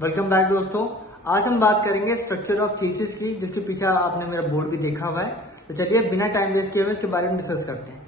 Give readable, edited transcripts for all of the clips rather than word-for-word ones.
Welcome back दोस्तों। आज हम बात करेंगे स्ट्रक्चर ऑफ थीसिस की, जिसके पीछे आपने मेरा बोर्ड भी देखा हुआ है। तो चलिए बिना टाइम वेस्ट किए हुए इसके बारे में डिस्कस करते हैं।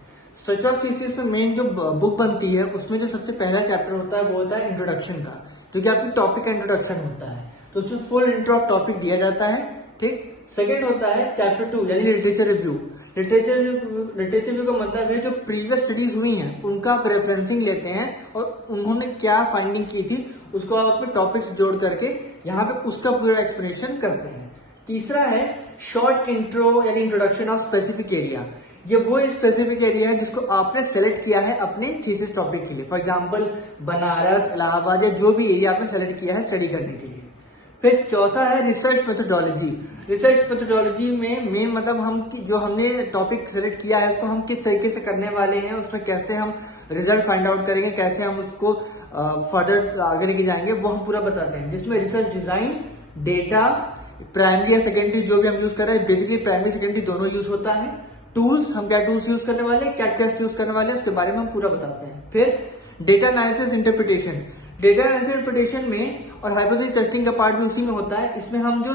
स्ट्रक्चर ऑफ थीसिस में मेन जो बुक बनती है उसमें जो सबसे पहला चैप्टर होता है वो होता है इंट्रोडक्शन का, जो कि आपकी टॉपिक का इंट्रोडक्शन होता है। तो उसमें फुल इंट्रो ऑफ टॉपिक दिया जाता है। ठीक। सेकेंड होता है चैप्टर 2 यानी लिटरेचर रिव्यू। लिटरेचर रिव्यू का मतलब है जो प्रीवियस स्टडीज हुई हैं उनका आप रेफरेंसिंग लेते हैं और उन्होंने क्या फाइंडिंग की थी उसको आप अपने टॉपिक्स जोड़ करके यहाँ पे उसका पूरा एक्सप्लेनेशन करते हैं। तीसरा है शॉर्ट इंट्रो यानी इंट्रोडक्शन ऑफ स्पेसिफिक एरिया। ये वो स्पेसिफिक एरिया है जिसको आपने सेलेक्ट किया है अपने थीसिस टॉपिक के लिए। फॉर एग्जांपल बनारस, इलाहाबाद या जो भी एरिया आपने सेलेक्ट किया है स्टडी करने के लिए। फिर चौथा है रिसर्च मेथोडोलॉजी। रिसर्च मेथोडोलॉजी में मेन मतलब हम जो हमने टॉपिक सेलेक्ट किया है उसको हम किस तरीके से करने वाले हैं, उसमें कैसे हम रिजल्ट फाइंड आउट करेंगे, कैसे हम उसको फर्दर आगे लेके जाएंगे, वो हम पूरा बताते हैं। जिसमें रिसर्च डिजाइन, डेटा, प्राइमरी या सेकेंडरी जो भी हम यूज कर रहे हैं, बेसिकली प्राइमरी सेकेंडरी दोनों यूज होता है। टूल्स, हम क्या टूल्स यूज करने वाले हैं, क्या टेस्ट यूज करने वाले हैं, उसके बारे में हम पूरा बताते हैं। फिर data analysis interpretation. Data analysis interpretation में और हाइपोथेसिस टेस्टिंग का पार्ट भी उसी में होता है। इसमें हम जो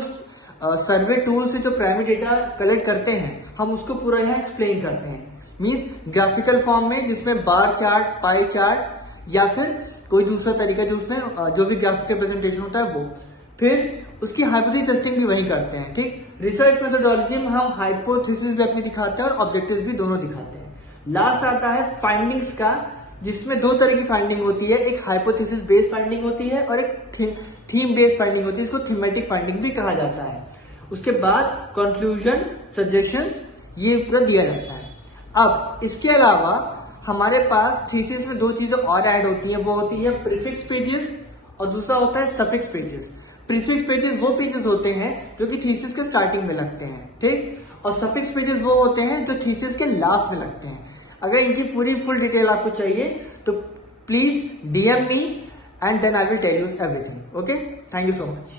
सर्वे टूल से जो प्राइमरी डेटा कलेक्ट करते हैं हम उसको पूरा यहाँ एक्सप्लेन करते हैं। मींस ग्राफिकल फॉर्म में, जिसमें बार चार्ट, पाई चार्ट या फिर कोई दूसरा तरीका जो उसमें जो भी ग्राफिकल प्रेजेंटेशन होता है वो। फिर उसकी हाइपोथेसिस टेस्टिंग भी वही करते हैं। ठीक। रिसर्च मेथोडोलॉजी में हम हाइपोथेसिस भी अपनी दिखाते हैं और ऑब्जेक्टिव्स भी दोनों दिखाते हैं। लास्ट आता है फाइंडिंग्स का, जिसमें दो तरह की फाइंडिंग होती है। एक हाइपोथेसिस बेस्ड फाइंडिंग होती है और एक थीम बेस्ड फाइंडिंग होती है। इसको थीमेटिक फाइंडिंग भी कहा जाता है। उसके बाद कंक्लूजन, सजेशंस, ये पूरा दिया जाता है। अब इसके अलावा हमारे पास थीसिस में दो चीजें और ऐड होती हैं। वो होती है प्रीफिक्स पेजेस और दूसरा होता है सफिक्स पेजेस। प्रीफिक्स पेजेस वो पेजेस होते हैं जो कि थीसिस के स्टार्टिंग में लगते हैं। ठीक। और सफिक्स पेजेस वो होते हैं जो थीसिस के लास्ट में लगते हैं। अगर इनकी पूरी फुल डिटेल आपको चाहिए तो please DM me and then I will tell you everything. Okay? Thank you so much.